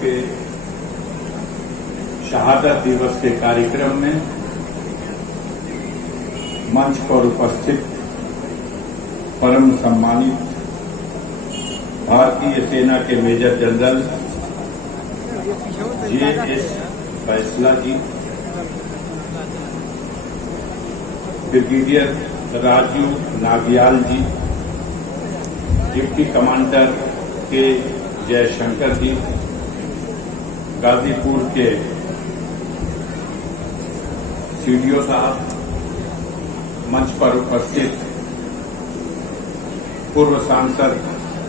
के शहादत दिवस के कार्यक्रम में मंच पर उपस्थित परम सम्मानित भारतीय सेना के मेजर जनरल J.S. फैसला ji, brigadier Raju Nagiyal ji, deputy commander के जयशंकर जी, गाजीपुर के सीडीओ साहब, मंच पर उपस्थित पूर्व सांसद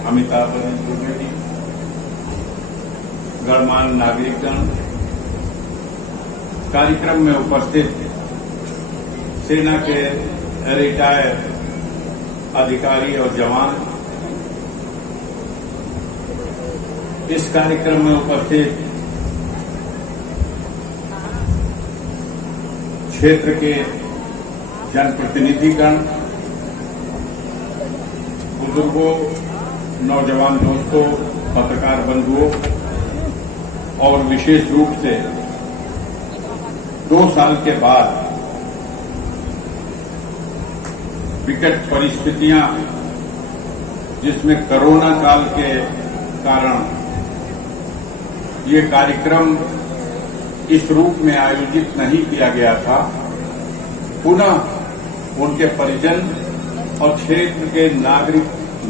अमिताभ दुबे जी, गणमान्य नागरिकगण, कार्यक्रम में उपस्थित सेना के रिटायर्ड अधिकारी और जवान, इस कार्यक्रम में उपस्थित क्षेत्र के जनप्रतिनिधिगण, बुजुर्गों, नौजवान दोस्तों, पत्रकार बंधुओं और विशेष रूप से 2 साल के बाद विकट परिस्थितियां, जिसमें कोरोना काल के कारण ये कार्यक्रम इस रूप में आयोजित नहीं किया गया था, पुनः उनके परिजन और क्षेत्र के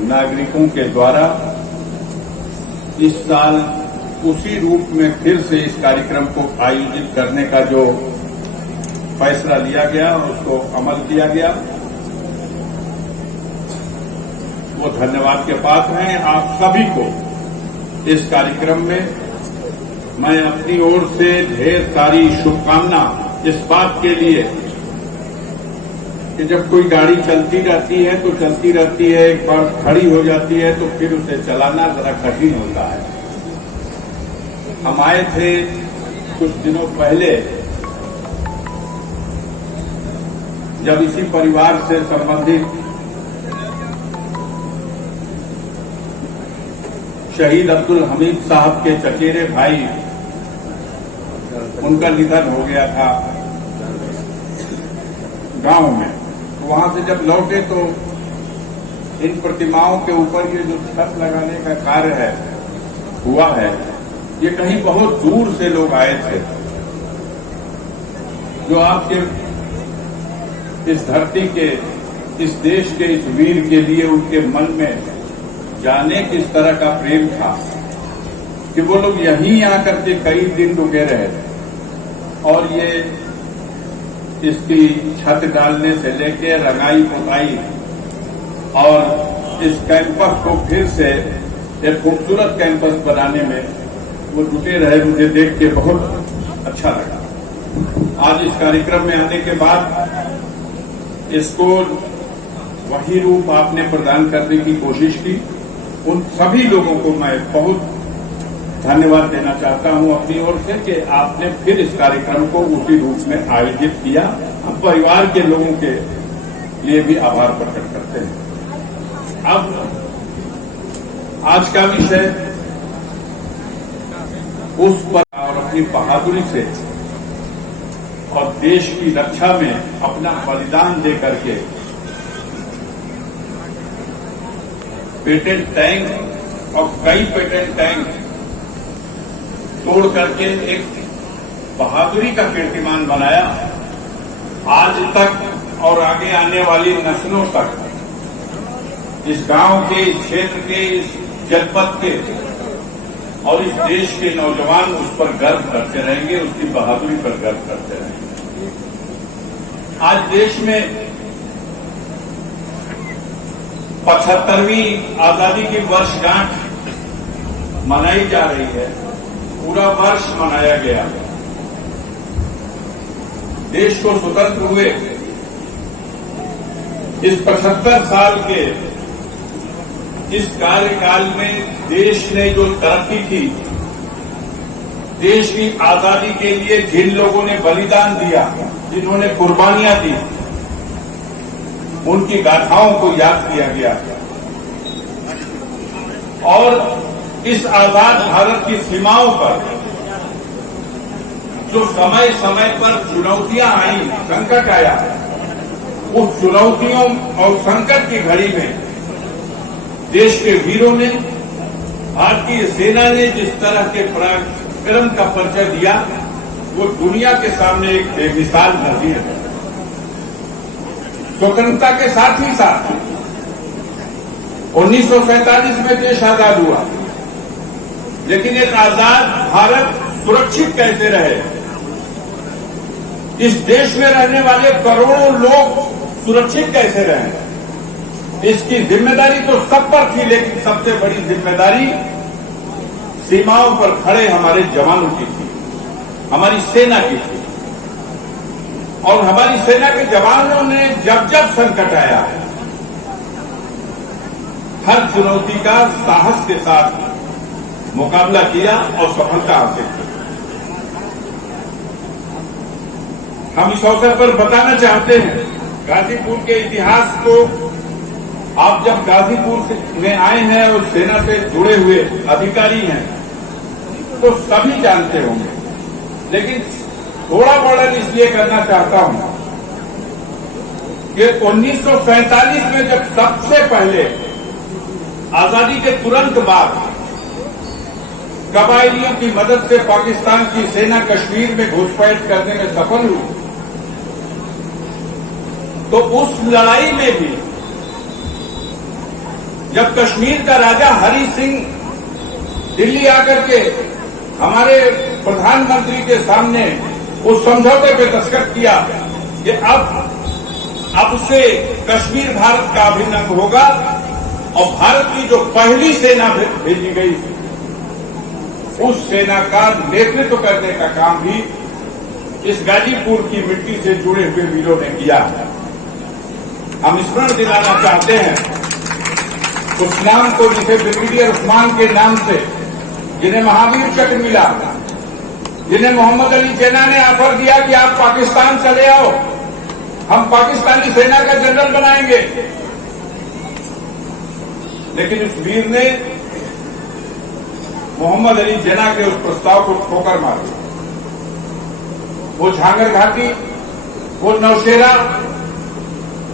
नागरिकों के द्वारा इस साल उसी रूप में फिर से इस कार्यक्रम को आयोजित करने का जो फैसला लिया गया, उसको अमल किया गया, वो धन्यवाद के पात्र हैं। आप सभी को इस कार्यक्रम में मैं अपनी ओर से ढेर सारी शुभकामना इस बात के लिए कि जब कोई गाड़ी चलती रहती है तो चलती रहती है, एक बार खड़ी हो जाती है तो फिर उसे चलाना जरा कठिन होता है। हम आए थे कुछ दिनों पहले, जब इसी परिवार से संबंधित शहीद अब्दुल हमीद साहब के चचेरे भाई, उनका निधन हो गया था गांव में। वहां से जब लौटे तो इन प्रतिमाओं के ऊपर ये जो छत लगाने का कार्य है हुआ है, ये कहीं बहुत दूर से लोग आए थे, जो आपके इस धरती के, इस देश के, इस वीर के लिए उनके मन में जाने किस तरह का प्रेम था कि वो लोग यहीं आकर के कई दिन रुके रहे और ये इसकी छत डालने से लेके रंगाई पुताई और इस कैंपस को फिर से एक खूबसूरत कैंपस बनाने में वो जुटे रहे। मुझे देख के बहुत अच्छा लगा। आज इस कार्यक्रम में आने के बाद इसको वही रूप आपने प्रदान करने की कोशिश की। उन सभी लोगों को मैं बहुत धन्यवाद देना चाहता हूं अपनी ओर से कि आपने फिर इस कार्यक्रम को उसी रूप में आयोजित किया। हम परिवार के लोगों के लिए भी आभार प्रकट करते हैं। अब आज का विषय उस पर और अपनी बहादुरी से और देश की रक्षा में अपना बलिदान दे करके पेटेंट टैंक और कई पेटेंट टैंक तोड़ करके एक बहादुरी का कीर्तिमान बनाया। आज तक और आगे आने वाली नस्लों तक इस गांव के, इस क्षेत्र के, इस जनपद के और इस देश के नौजवान उस पर गर्व करते रहेंगे, उसकी बहादुरी पर गर्व करते रहेंगे। आज देश में 75वीं आजादी की वर्षगांठ मनाई जा रही है। पूरा वर्ष मनाया गया। देश को स्वतंत्र हुए इस 75 साल के इस कार्यकाल में देश ने जो तरक्की की, देश की आजादी के लिए जिन लोगों ने बलिदान दिया, जिन्होंने कुर्बानियां दी, उनकी गाथाओं को याद किया गया और इस आजाद भारत की सीमाओं पर जो समय समय पर चुनौतियां आई, संकट आया, उस चुनौतियों और संकट की घड़ी में देश के वीरों ने, भारतीय सेना ने जिस तरह के पराक्रम का परिचय दिया, वो दुनिया के सामने एक बेमिसाल नजीर है। स्वतंत्रता के साथ ही साथ 1947 में देश आजाद हुआ, लेकिन एक आजाद भारत सुरक्षित कैसे रहे, इस देश में रहने वाले करोड़ों लोग सुरक्षित कैसे रहे, इसकी जिम्मेदारी तो सब पर थी, लेकिन सबसे बड़ी जिम्मेदारी सीमाओं पर खड़े हमारे जवानों की थी, हमारी सेना की थी। और हमारी सेना के जवानों ने जब जब संकट आया, हर चुनौती का साहस के साथ मुकाबला किया और सफलता हासिल की। हम इस अवसर पर बताना चाहते हैं, गाजीपुर के इतिहास को आप जब गाजीपुर में आए हैं और सेना से जुड़े हुए अधिकारी हैं तो सभी जानते होंगे, लेकिन थोड़ा वर्णन इसलिए करना चाहता हूं कि 1947 में जब सबसे पहले आजादी के तुरंत बाद कबायलियों की मदद से पाकिस्तान की सेना कश्मीर में घुसपैठ करने में सफल हुई, तो उस लड़ाई में भी जब कश्मीर का राजा हरि सिंह दिल्ली आकर के हमारे प्रधानमंत्री के सामने उस समझौते पे दस्तखत किया कि अब से कश्मीर भारत का अभिन्न अंग होगा, और भारत की जो पहली सेना भेजी गई उस सेना का नेतृत्व करने का काम भी इस गाजीपुर की मिट्टी से जुड़े हुए वीरों ने किया। हम स्मरण दिलाना चाहते हैं उस नाम को जिसे ब्रिगेडियर उस्मान के नाम से, जिन्हें महावीर चक्र मिला, जिन्हें मोहम्मद अली जिन्ना ने ऑफर दिया कि आप पाकिस्तान चले आओ, हम पाकिस्तानी सेना का जनरल बनाएंगे, लेकिन उस वीर ने मोहम्मद अली जिन्ना के उस प्रस्ताव को ठोकर मारी। वो झांगर घाटी, वो नौशेरा,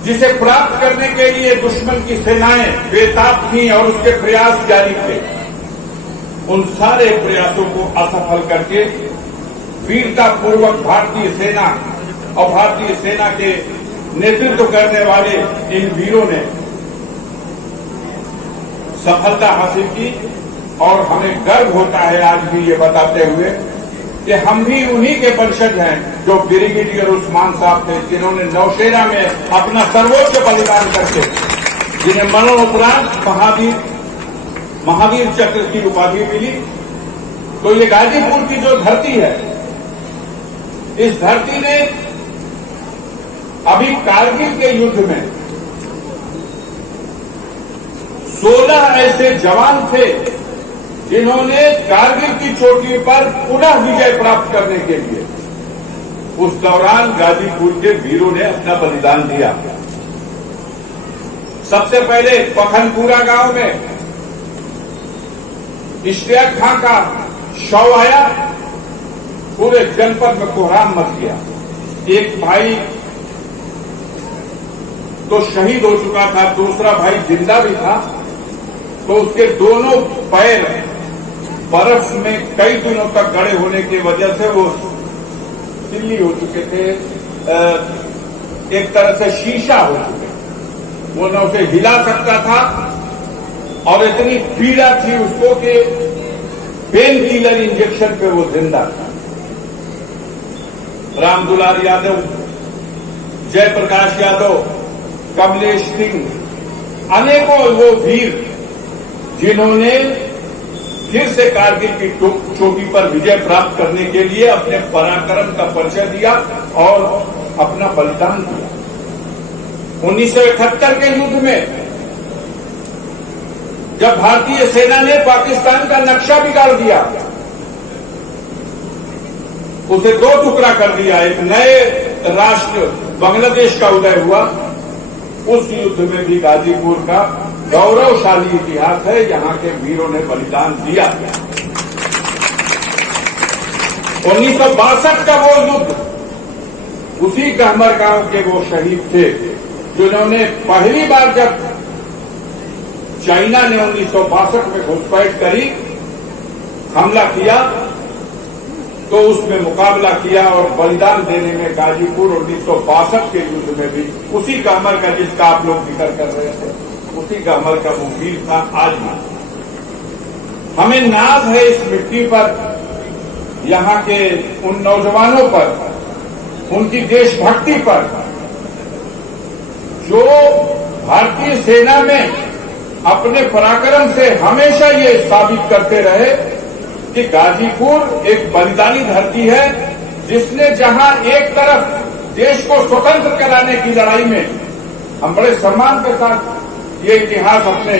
जिसे प्राप्त करने के लिए दुश्मन की सेनाएं बेताब थीं और उसके प्रयास जारी थे, उन सारे प्रयासों को असफल करके वीरतापूर्वक भारतीय सेना और भारतीय सेना के नेतृत्व करने वाले इन वीरों ने सफलता हासिल की। और हमें गर्व होता है आज भी ये बताते हुए कि हम भी उन्हीं के वंशज हैं जो ब्रिगेडियर उस्मान साहब थे, जिन्होंने नौशेरा में अपना सर्वोच्च बलिदान करके, जिन्हें मरणोपरांत महावीर चक्र की उपाधि मिली। तो ये गाजीपुर की जो धरती है, इस धरती ने अभी कारगिल के युद्ध में 16 ऐसे जवान थे जिन्होंने कारगिल की चोटी पर पुनः विजय प्राप्त करने के लिए उस दौरान गाजीपुर के वीरों ने अपना बलिदान दिया। सबसे पहले पखनपुरा गांव में इश्तियाक खां का शव आया, पूरे जनपद में कोहराम मच गया। एक भाई तो शहीद हो चुका था, दूसरा भाई जिंदा भी था, तो उसके दोनों पैर बर्फ में कई दिनों तक गड़े होने की वजह से वो सिल्ली हो चुके थे, एक तरह से शीशा हो चुके, वो न उसे हिला सकता था और इतनी पीड़ा थी उसको कि पेन किलर इंजेक्शन पे वो जिंदा था। रामदुलार यादव, जयप्रकाश यादव, कमलेश सिंह, अनेकों वो वीर जिन्होंने फिर से कारगिल की चोटी पर विजय प्राप्त करने के लिए अपने पराक्रम का परिचय दिया और अपना बलिदान दिया। 1971 के युद्ध में जब भारतीय सेना ने पाकिस्तान का नक्शा बिगाड़ दिया, उसे दो टुकड़ा कर दिया, एक नए राष्ट्र बांग्लादेश का उदय हुआ, उस युद्ध में भी गाजीपुर का गौरवशाली इतिहास है। यहाँ के वीरों ने बलिदान दिया। 1962 का वो युद्ध, उसी गहमर गांव के वो शहीद थे जिन्होंने पहली बार जब चाइना ने 1962 में घुसपैठ करी, हमला किया, तो उसमें मुकाबला किया और बलिदान देने में गाजीपुर 1962 के युद्ध में भी उसी गहमर का, जिसका आप लोग जिक्र कर रहे थे, उसी गहमर का वो वीर था। आज भी हमें नाज है इस मिट्टी पर, यहाँ के उन नौजवानों पर, उनकी देशभक्ति पर, जो भारतीय सेना में अपने पराक्रम से हमेशा ये साबित करते रहे कि गाजीपुर एक बलिदानी धरती है, जिसने जहां एक तरफ देश को स्वतंत्र कराने की लड़ाई में हम बड़े सम्मान के साथ ये इतिहास अपने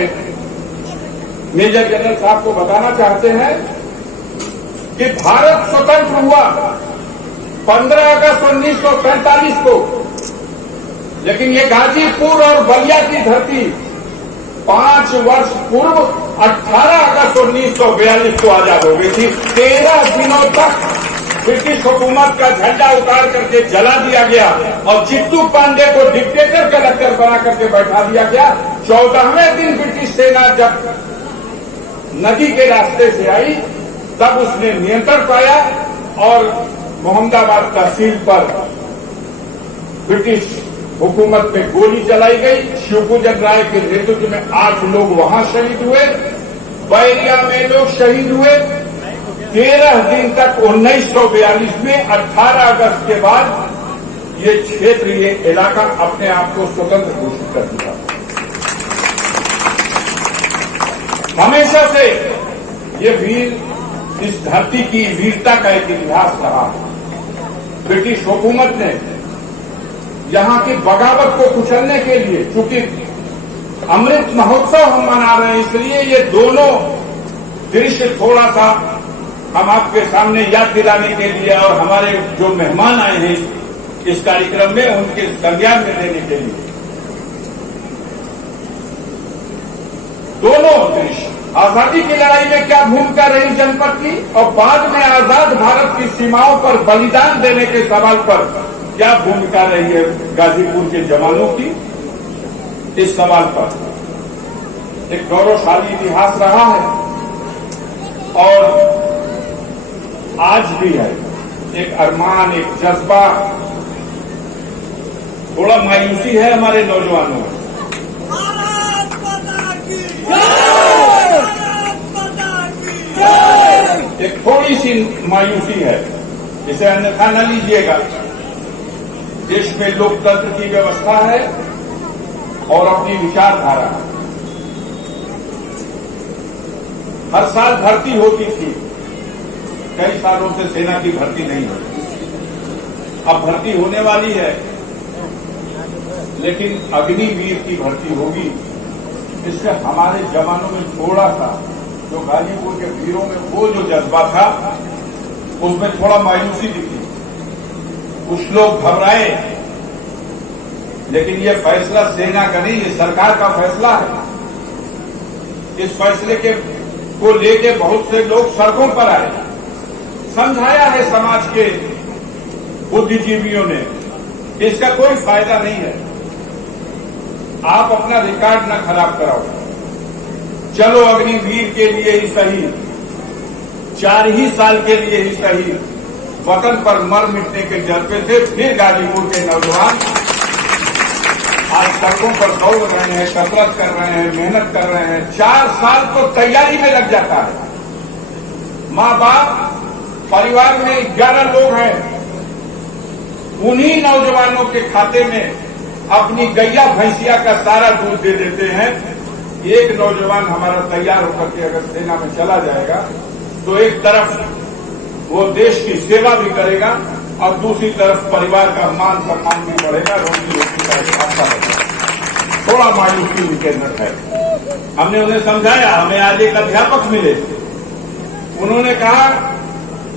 मेजर जनरल साहब को बताना चाहते हैं कि भारत स्वतंत्र हुआ 15 अगस्त 1947 को, लेकिन ये गाजीपुर और बलिया की धरती 5 वर्ष पूर्व 18 अगस्त 1942 को आजाद हो गई थी। 13 दिनों तक ब्रिटिश हुकूमत का झंडा उतार करके जला दिया गया और चित्तू पांडे को डिक्टेटर कलेक्टर बना करके बैठा दिया गया। 14वें दिन ब्रिटिश सेना जब नदी के रास्ते से आई, तब उसने नियंत्रण पाया और मोहम्मदाबाद तहसील पर ब्रिटिश हुकूमत में गोली चलाई गई। शिवपूजन राय के नेतृत्व में 8 लोग वहां शहीद हुए, बैरिया में लोग शहीद हुए। 13 दिन तक 1942 में 18 अगस्त के बाद ये क्षेत्र, ये इलाका अपने आप को स्वतंत्र घोषित कर दिया। हमेशा से ये वीर, इस धरती की वीरता का एक इतिहास रहा। ब्रिटिश हुकूमत ने यहां की बगावत को कुचलने के लिए, चूंकि अमृत महोत्सव हम मना रहे हैं, इसलिए ये दोनों दृश्य थोड़ा सा हम आपके सामने याद दिलाने के लिए और हमारे जो मेहमान आए हैं इस कार्यक्रम में, उनके संज्ञान में देने के लिए दोनों दृश्य, आजादी की लड़ाई में क्या भूमिका रही जनपद की, और बाद में आजाद भारत की सीमाओं पर बलिदान देने के सवाल पर क्या भूमिका रही है गाजीपुर के जवानों की, इस सवाल पर एक गौरवशाली इतिहास रहा है और आज भी है। एक अरमान, एक जज्बा, थोड़ा मायूसी है हमारे नौजवानों में। एक थोड़ी सी मायूसी है, इसे अन्यथा न लीजिएगा। देश में लोकतंत्र की व्यवस्था है और अपनी विचारधारा। हर साल भर्ती होती थी, कई सालों से सेना की भर्ती नहीं होती। अब भर्ती होने वाली है, लेकिन अग्निवीर की भर्ती होगी। इससे हमारे जवानों में थोड़ा सा, जो गाजीपुर के वीरों में वो जो जज्बा था, उसमें थोड़ा मायूसी दिखी। कुछ लोग घबराए, लेकिन ये फैसला सेना का नहीं, ये सरकार का फैसला है। इस फैसले को लेके बहुत से लोग सड़कों पर आए, समझाया है समाज के बुद्धिजीवियों ने, इसका कोई फायदा नहीं है, आप अपना रिकॉर्ड न खराब कराओ। चलो अग्निवीर के लिए ही सही, 4 ही साल के लिए ही सही, वतन पर मर मिटने के जज्बे से फिर गाजीपुर के नौजवान आज सड़कों पर दौड़ रहे हैं, कसरत कर रहे हैं, मेहनत कर रहे हैं। 4 साल तो तैयारी में लग जाता है। माँ बाप, परिवार में 11 लोग हैं, उन्हीं नौजवानों के खाते में अपनी गैया भैंसिया का सारा दूध दे देते हैं। एक नौजवान हमारा तैयार होकर के अगर सेना में चला जाएगा, तो एक तरफ वो देश की सेवा भी करेगा और दूसरी तरफ परिवार का मान सम्मान भी बढ़ेगा, रोजी रोटी का रास्ता बढ़ेगा। थोड़ा मायूसी भी केंद्र है। हमने उन्हें समझाया, हमें आज एक अध्यापक मिले, उन्होंने कहा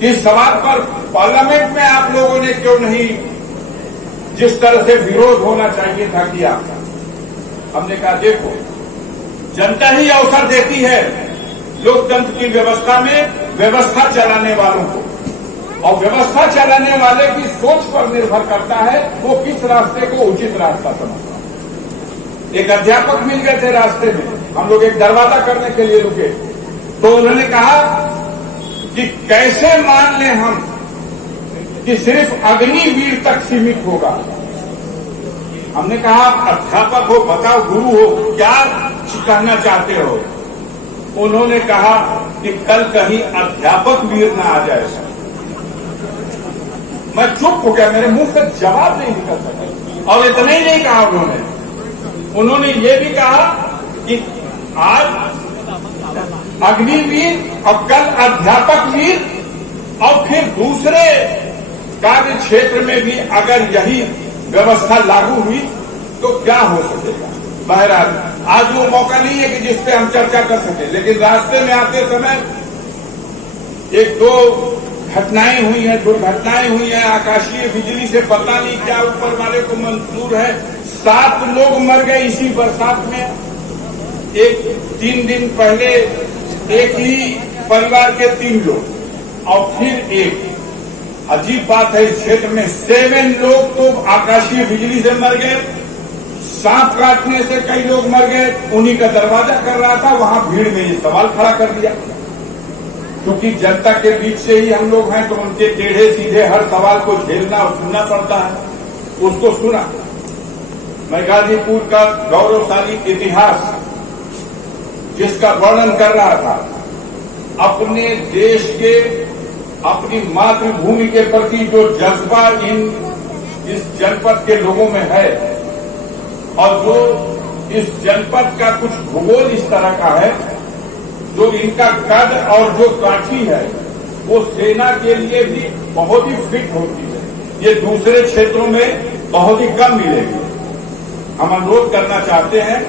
कि इस सवाल पर पार्लियामेंट में आप लोगों ने क्यों नहीं, जिस तरह से विरोध होना चाहिए था, किया। हमने कहा देखो, जनता ही अवसर देती है लोकतंत्र की व्यवस्था में व्यवस्था चलाने वालों को, और व्यवस्था चलाने वाले की सोच पर निर्भर करता है वो किस रास्ते को उचित रास्ता समझता है। एक अध्यापक मिल गए थे रास्ते में, हम लोग एक दरवाजा करने के लिए रुके, तो उन्होंने कहा कि कैसे मान लें हम कि सिर्फ अग्निवीर तक सीमित होगा। हमने कहा अध्यापक हो, बताओ गुरु हो, क्या कहना चाहते हो? उन्होंने कहा कि कल कहीं अध्यापक वीर ना आ जाए। मैं चुप हो गया, मेरे मुंह से जवाब नहीं निकल सका। और इतना ही नहीं कहा उन्होंने ये भी कहा कि आज अग्निवीर और कल अध्यापक वीर, और फिर दूसरे कार्य क्षेत्र में भी अगर यही व्यवस्था लागू हुई तो क्या हो सकेगा। बहरहाल आज वो मौका नहीं है कि जिस पे हम चर्चा कर सके, लेकिन रास्ते में आते समय एक दो घटनाएं हुई हैं, दुर्घटनाएं हुई हैं। आकाशीय बिजली से पता नहीं क्या ऊपर वाले को मंजूर है, 7 लोग मर गए इसी बरसात में। 3 दिन पहले एक ही परिवार के 3 लोग, और फिर एक अजीब बात है, इस क्षेत्र में 7 लोग तो आकाशीय बिजली से मर गए, सांप काटने से कई लोग मर गए। उन्हीं का दरवाजा कर रहा था, वहां भीड़ में ये सवाल खड़ा कर दिया। क्योंकि जनता के बीच से ही हम लोग हैं तो उनके टेढ़े सीधे हर सवाल को झेलना और सुनना पड़ता है। उसको सुना। मैं गाजीपुर का गौरवशाली इतिहास जिसका वर्णन कर रहा था, अपने देश के, अपनी मातृभूमि के प्रति जो जज्बा इस जनपद के लोगों में है, और जो इस जनपद का कुछ भूगोल इस तरह का है, जो इनका कद और जो काठी है वो सेना के लिए भी बहुत ही फिट होती है। ये दूसरे क्षेत्रों में बहुत ही कम मिलेगी। हम अनुरोध करना चाहते हैं,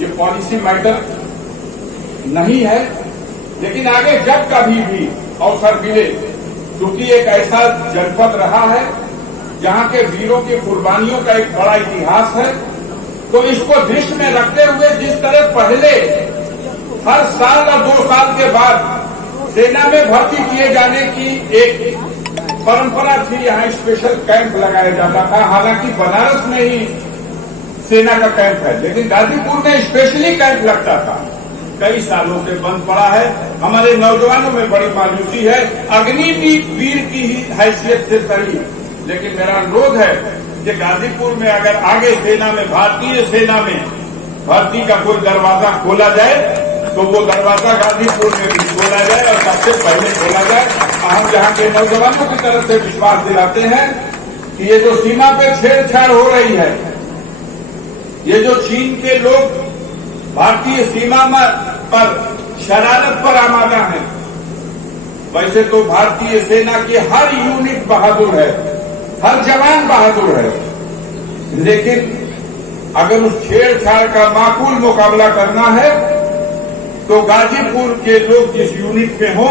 ये पॉलिसी मैटर नहीं है, लेकिन आगे जब कभी भी अवसर मिले, क्योंकि एक ऐसा जनपद रहा है जहां के वीरों की कुर्बानियों का एक बड़ा इतिहास है, तो इसको दृष्टि में रखते हुए जिस तरह पहले हर साल और 2 साल के बाद सेना में भर्ती किए जाने की एक परंपरा थी, यहाँ स्पेशल कैंप लगाया जाता था। हालांकि बनारस में ही सेना का कैंप है, लेकिन गाजीपुर में स्पेशली कैंप लगता था। कई सालों से बंद पड़ा है। हमारे नौजवानों में बड़ी मायूसी है। अग्निवीर की ही हैसियत से सही, लेकिन मेरा अनुरोध है कि गाजीपुर में अगर आगे सेना में, भारतीय सेना में भर्ती का कोई दरवाजा खोला जाए तो वो दरवाजा गाजीपुर में भी खोला जाए और सबसे पहले खोला जाए। हम जहां के नौजवानों की तरफ से विश्वास दिलाते हैं कि ये जो सीमा पे छेड़छाड़ हो रही है, ये जो चीन के लोग भारतीय सीमा पर शरारत पर आमादा है, वैसे तो भारतीय सेना की हर यूनिट बहादुर है, हर जवान बहादुर है, लेकिन अगर उस छेड़छाड़ का माकूल मुकाबला करना है तो गाजीपुर के लोग जिस यूनिट में हो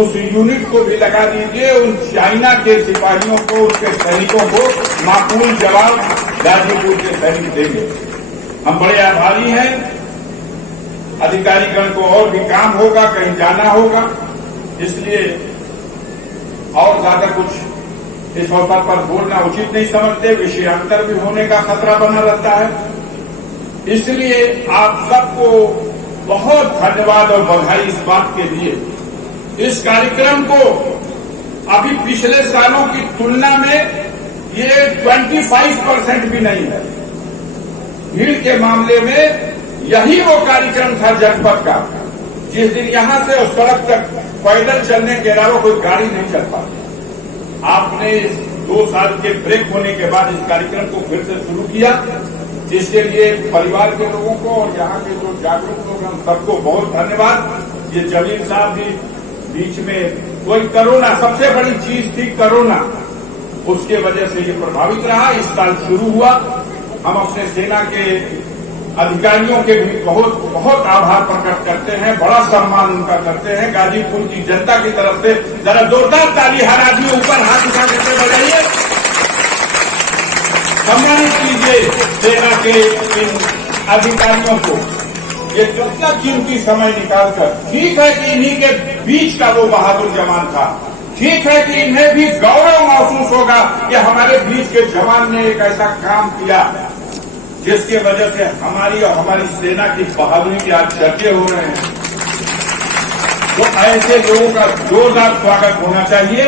उस यूनिट को भी लगा दीजिए। उन चाइना के सिपाहियों को, उसके सैनिकों को माकूल जवाब गाजीपुर के सैनिक देंगे। हम बड़े आभारी हैं। अधिकारीगण को और भी काम होगा, कहीं जाना होगा, इसलिए और ज्यादा कुछ इस अवसर पर बोलना उचित नहीं समझते। विषयांतर भी होने का खतरा बना रहता है। इसलिए आप सबको बहुत धन्यवाद और बधाई इस बात के लिए। इस कार्यक्रम को अभी पिछले सालों की तुलना में ये 25% भी नहीं है। भीड़ के मामले में यही वो कार्यक्रम था जनपद का जिस दिन यहां से उस सड़क तक पैदल चलने के अलावा कोई गाड़ी नहीं चल पाती। आपने 2 साल के ब्रेक होने के बाद इस कार्यक्रम को फिर से शुरू किया। इसके लिए परिवार के लोगों को और यहाँ के जो जागरूक लोग हैं सबको बहुत धन्यवाद। ये जमील साहब भी बीच में कोई कोरोना, सबसे बड़ी चीज थी कोरोना, उसके वजह से ये प्रभावित रहा। इस साल शुरू हुआ। हम अपने सेना के अधिकारियों के भी बहुत बहुत आभार प्रकट करते हैं, बड़ा सम्मान उनका करते हैं। गाजीपुर की जनता की तरफ से जरा जोरदार ताली हर आदमी ऊपर हाथ उठा करके बजाइए, सम्मानित कीजिए सेना के इन अधिकारियों को। ये कितना कीमती समय निकालकर, ठीक है कि इन्हीं के बीच का वो बहादुर जवान था, ठीक है कि इन्हें भी गौरव महसूस होगा कि हमारे बीच के जवान ने एक ऐसा काम किया जिसके वजह से हमारी और हमारी सेना की बहादुरी की आज चर्चे हो रहे हैं। तो ऐसे लोगों का जोरदार स्वागत होना चाहिए।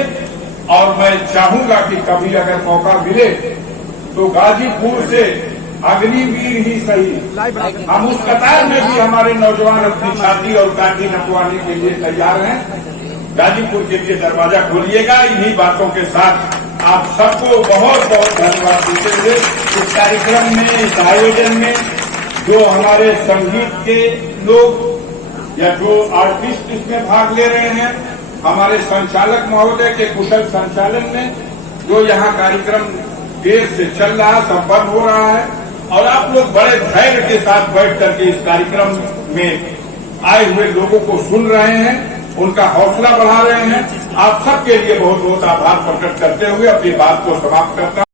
और मैं चाहूंगा कि कभी अगर मौका मिले तो गाजीपुर से अग्निवीर ही सही, हम उस कतार में भी हमारे नौजवान अपनी छाती और काठी नपवाने के लिए तैयार हैं। गाजीपुर के लिए दरवाजा खोलिएगा। इन्हीं बातों के साथ आप सबको बहुत बहुत धन्यवाद देते हुए इस कार्यक्रम में, इस आयोजन में जो हमारे संगीत के लोग या जो आर्टिस्ट इसमें भाग ले रहे हैं, हमारे संचालक महोदय के कुशल संचालन में जो यहाँ कार्यक्रम देर से चल रहा, संपन्न हो रहा है, और आप लोग बड़े धैर्य के साथ बैठ करके इस कार्यक्रम में आए हुए लोगों को सुन रहे हैं, उनका हौसला बढ़ा रहे हैं। आप सबके लिए बहुत बहुत आभार प्रकट करते हुए अपनी बात को समाप्त करता हूं।